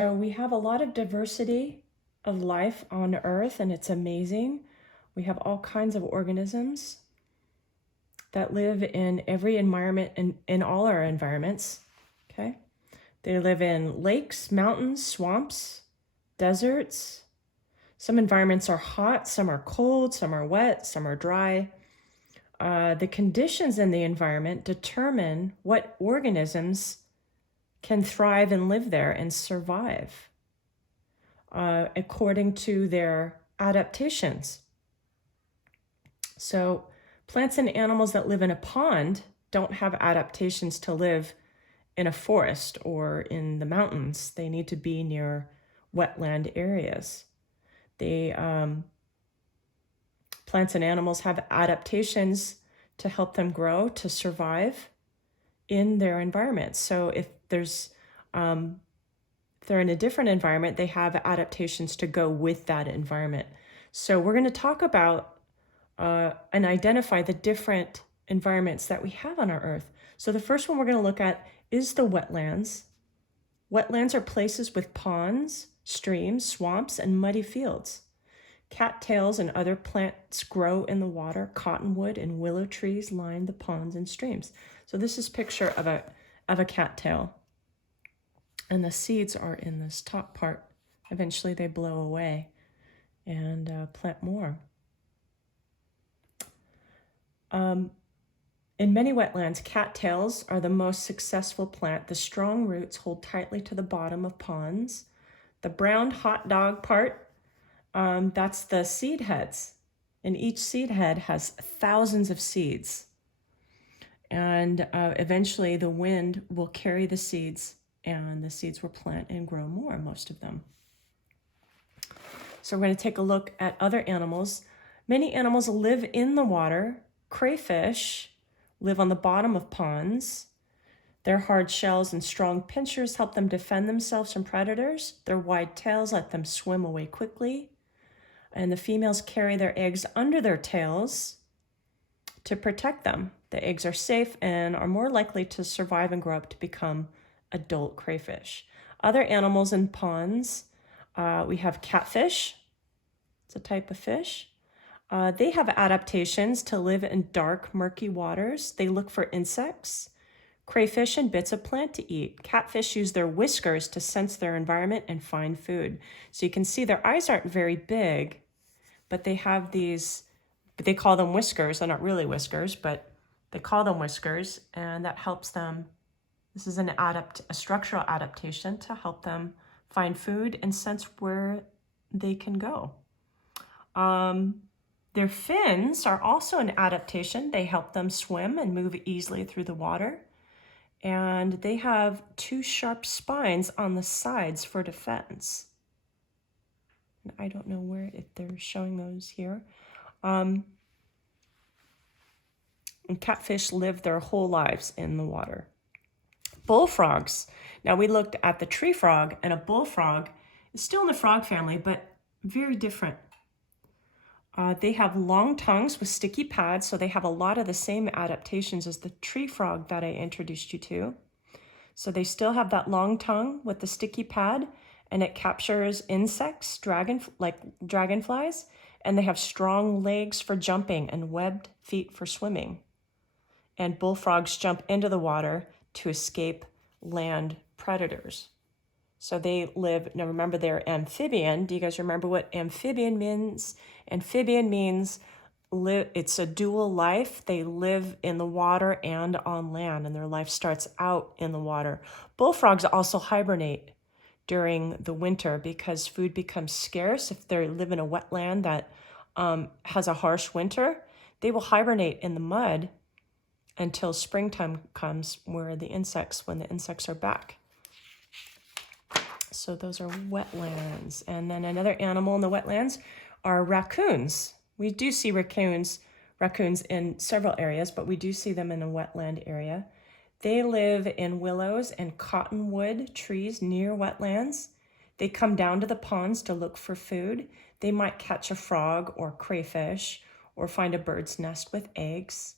So we have a lot of diversity of life on Earth, and it's amazing. We have all kinds of organisms that live in every environment and in all our environments. Okay. They live in lakes, mountains, swamps, deserts. Some environments are hot, some are cold, some are wet, some are dry. The conditions in the environment determine what organisms can thrive and live there and survive according to their adaptations. So plants and animals that live in a pond don't have adaptations to live in a forest or in the mountains. They need to be near wetland areas. Plants and animals have adaptations to help them grow, to survive in their environment. So if they're in a different environment, they have adaptations to go with that environment. So we're going to talk about and identify the different environments that we have on our Earth. So the first one we're going to look at is the wetlands. Wetlands are places with ponds, streams, swamps, and muddy fields. Cattails and other plants grow in the water. Cottonwood and willow trees line the ponds and streams. So this is a picture of a cattail. And the seeds are in this top part. Eventually they blow away and plant more. In many wetlands, cattails are the most successful plant. The strong roots hold tightly to the bottom of ponds. The brown hot dog part, that's the seed heads. And each seed head has thousands of seeds. And eventually the wind will carry the seeds, and the seeds will plant and grow more, most of them. So we're going to take a look at other animals. Many animals live in the water. Crayfish live on the bottom of ponds. Their hard shells and strong pincers help them defend themselves from predators. Their wide tails let them swim away quickly. And the females carry their eggs under their tails to protect them. The eggs are safe and are more likely to survive and grow up to become adult crayfish. Other animals in ponds, we have catfish. It's a type of fish. They have adaptations to live in dark, murky waters. They look for insects, crayfish, and bits of plant to eat. Catfish use their whiskers to sense their environment and find food. So you can see their eyes aren't very big, but they have these, they call them whiskers. They're not really whiskers, but they call them whiskers, and that helps them. This is a structural adaptation to help them find food and sense where they can go. Their fins are also an adaptation. They help them swim and move easily through the water. And they have two sharp spines on the sides for defense. I don't know where, if they're showing those here. And catfish live their whole lives in the water. Bullfrogs. Now we looked at the tree frog, and a bullfrog is still in the frog family, but very different. They have long tongues with sticky pads, so they have a lot of the same adaptations as the tree frog that I introduced you to. So they still have that long tongue with the sticky pad, and it captures insects, like dragonflies, and they have strong legs for jumping and webbed feet for swimming. And bullfrogs jump into the water to escape land predators. So they live, now remember they're amphibian. Do you guys remember what amphibian means? Amphibian means it's a dual life. They live in the water and on land, and their life starts out in the water. Bullfrogs also hibernate during the winter because food becomes scarce. If they live in a wetland that has a harsh winter, they will hibernate in the mud until springtime comes when the insects are back. So those are wetlands. And then another animal in the wetlands are raccoons. We do see raccoons in several areas, but we do see them in a wetland area. They live in willows and cottonwood trees near wetlands. They come down to the ponds to look for food. They might catch a frog or crayfish or find a bird's nest with eggs.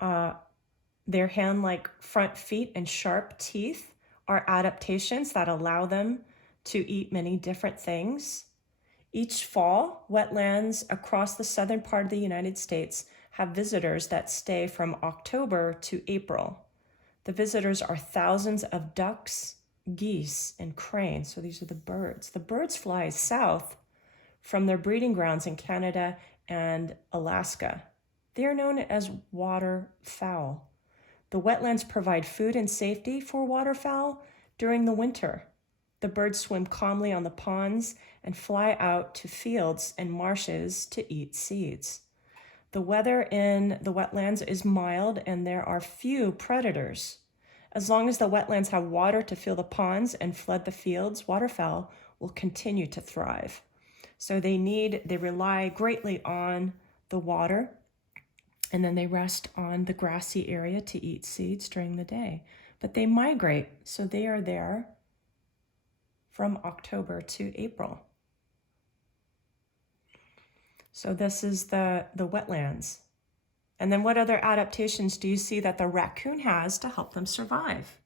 Their hand-like front feet and sharp teeth are adaptations that allow them to eat many different things. Each fall, wetlands across the southern part of the United States have visitors that stay from October to April. The visitors are thousands of ducks, geese, and cranes. So these are the birds. The birds fly south from their breeding grounds in Canada and Alaska. They are known as waterfowl. The wetlands provide food and safety for waterfowl during the winter. The birds swim calmly on the ponds and fly out to fields and marshes to eat seeds. The weather in the wetlands is mild and there are few predators. As long as the wetlands have water to fill the ponds and flood the fields, waterfowl will continue to thrive. So they rely greatly on the water, and then they rest on the grassy area to eat seeds during the day. But they migrate, so they are there from October to April. So this is the wetlands. And then what other adaptations do you see that the raccoon has to help them survive?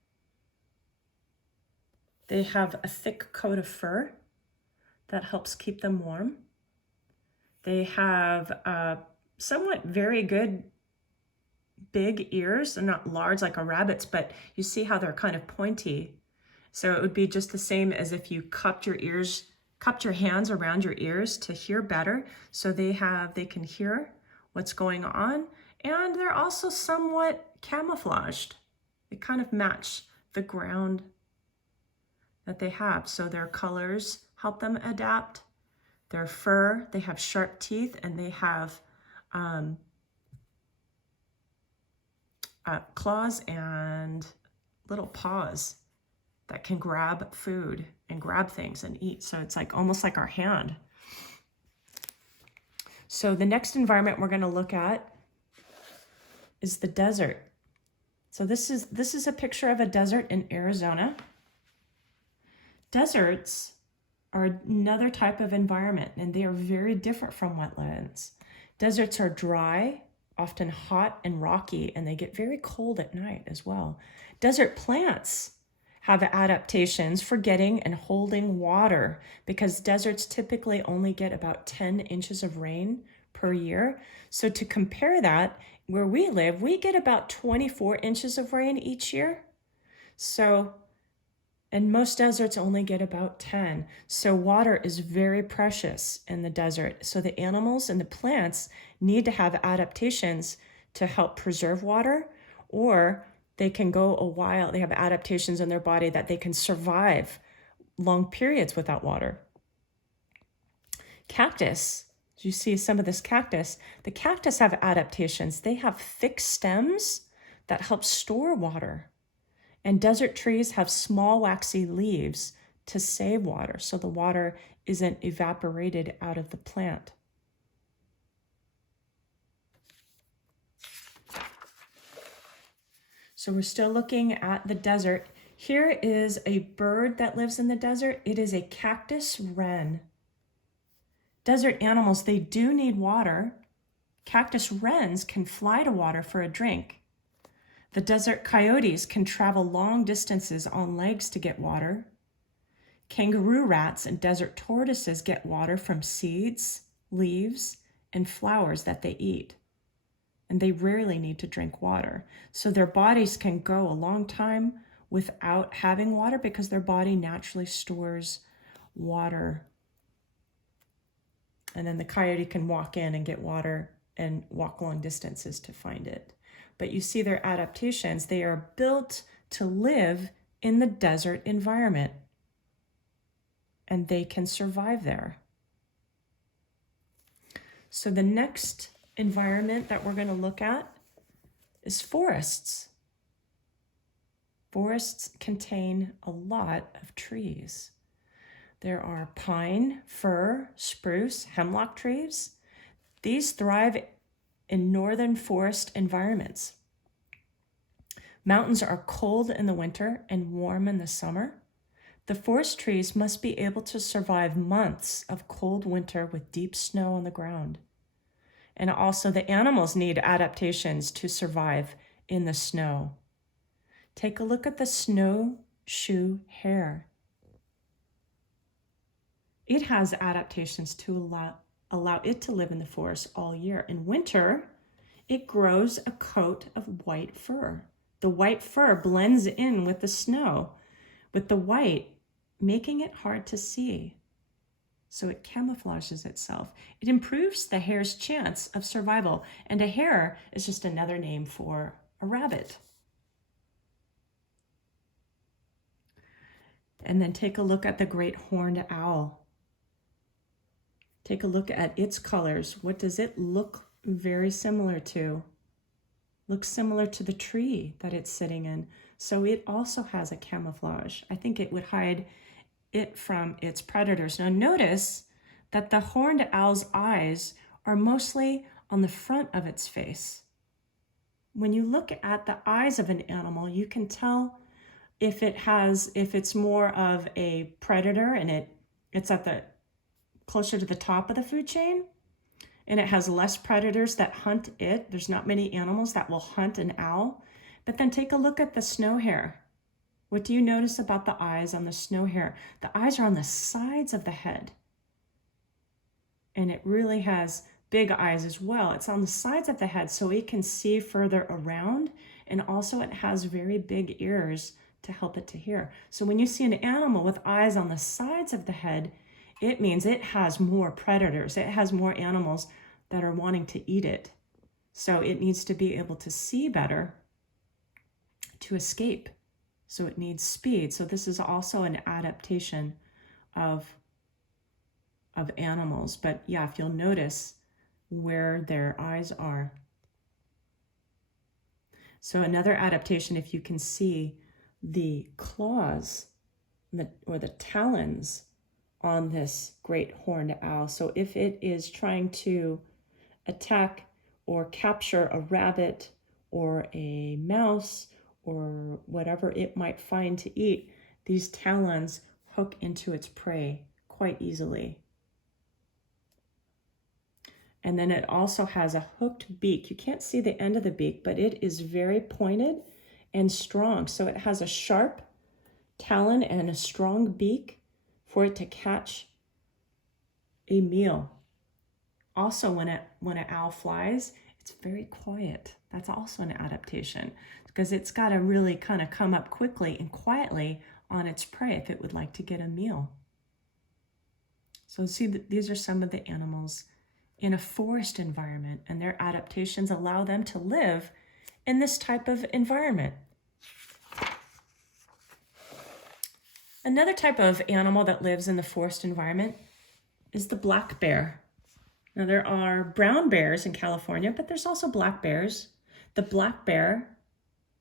They have a thick coat of fur that helps keep them warm. They have somewhat very good big ears. They're not large like a rabbit's, but you see how they're kind of pointy. So it would be just the same as if you cupped your hands around your ears to hear better. So they can hear what's going on. And they're also somewhat camouflaged. They kind of match the ground that they have. So their colors help them adapt. Their fur, they have sharp teeth, and they have claws and little paws that can grab food and grab things and eat. So it's like almost like our hand. So the next environment we're going to look at is the desert. So this is a picture of a desert in Arizona. Deserts are another type of environment, and they are very different from wetlands. Deserts are dry, often hot and rocky, and they get very cold at night as well. Desert plants have adaptations for getting and holding water because deserts typically only get about 10 inches of rain per year. So to compare that, where we live, we get about 24 inches of rain each year. And most deserts only get about 10. So water is very precious in the desert. So the animals and the plants need to have adaptations to help preserve water, or they can go a while. They have adaptations in their body that they can survive long periods without water. Cactus, you see some of this cactus. The cactus have adaptations. They have thick stems that help store water. And desert trees have small waxy leaves to save water, so the water isn't evaporated out of the plant. So we're still looking at the desert. Here is a bird that lives in the desert. It is a cactus wren. Desert animals, they do need water. Cactus wrens can fly to water for a drink. The desert coyotes can travel long distances on legs to get water. Kangaroo rats and desert tortoises get water from seeds, leaves, and flowers that they eat. And they rarely need to drink water. So their bodies can go a long time without having water because their body naturally stores water. And then the coyote can walk in and get water and walk long distances to find it. But you see their adaptations. They are built to live in the desert environment, and they can survive there. So the next environment that we're going to look at is forests. Forests contain a lot of trees. There are pine, fir, spruce, hemlock trees. These thrive in northern forest environments. Mountains are cold in the winter and warm in the summer. The forest trees must be able to survive months of cold winter with deep snow on the ground. And also the animals need adaptations to survive in the snow. Take a look at the snowshoe hare. it has adaptations to allow it to live in the forest all year. In winter, it grows a coat of white fur. The white fur blends in with the snow, with the white, making it hard to see. So it camouflages itself. It improves the hare's chance of survival. And a hare is just another name for a rabbit. And then take a look at the great horned owl. Take a look at its colors. What does it look very similar to? Looks similar to the tree that it's sitting in. So it also has a camouflage. I think it would hide it from its predators. Now notice that the horned owl's eyes are mostly on the front of its face. When you look at the eyes of an animal, you can tell if it's more of a predator and it's at the closer to the top of the food chain, and it has less predators that hunt it. There's not many animals that will hunt an owl. But then take a look at the snow hare. What do you notice about the eyes on the snow hare? The eyes are on the sides of the head. And it really has big eyes as well. It's on the sides of the head so it can see further around. And also it has very big ears to help it to hear. So when you see an animal with eyes on the sides of the head, it means it has more predators. It has more animals that are wanting to eat it. So it needs to be able to see better to escape. So it needs speed. So this is also an adaptation of animals. But yeah, if you'll notice where their eyes are. So another adaptation, if you can see the claws or the talons on this great horned owl. So if it is trying to attack or capture a rabbit or a mouse or whatever it might find to eat, these talons hook into its prey quite easily. And then it also has a hooked beak. You can't see the end of the beak, but it is very pointed and strong. So it has a sharp talon and a strong beak for it to catch a meal. Also, when an owl flies, it's very quiet. That's also an adaptation because it's got to really kind of come up quickly and quietly on its prey if it would like to get a meal. So see that these are some of the animals in a forest environment, and their adaptations allow them to live in this type of environment. Another type of animal that lives in the forest environment is the black bear. Now there are brown bears in California, but there's also black bears. The black bear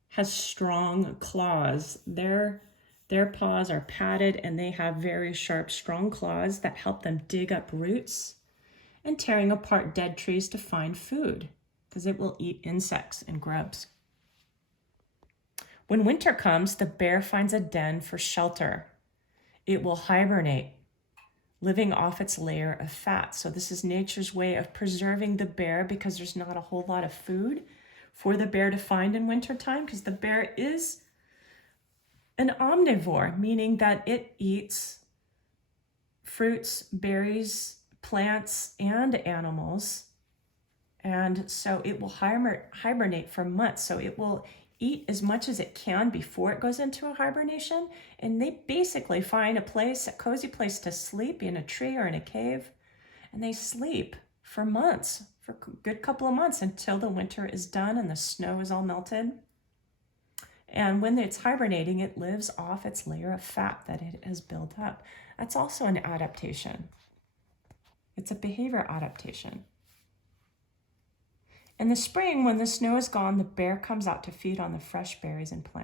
has strong claws. Their paws are padded and they have very sharp, strong claws that help them dig up roots and tearing apart dead trees to find food because it will eat insects and grubs. When winter comes, the bear finds a den for shelter. It will hibernate, living off its layer of fat. So this is nature's way of preserving the bear because there's not a whole lot of food for the bear to find in wintertime because the bear is an omnivore, meaning that it eats fruits, berries, plants, and animals. And so it will hibernate for months. So it will eat as much as it can before it goes into a hibernation. And they basically find a cozy place to sleep in a tree or in a cave. And they sleep for months, for a good couple of months until the winter is done and the snow is all melted. And when it's hibernating, it lives off its layer of fat that it has built up. That's also an adaptation. It's a behavior adaptation. In the spring, when the snow is gone, the bear comes out to feed on the fresh berries and plants.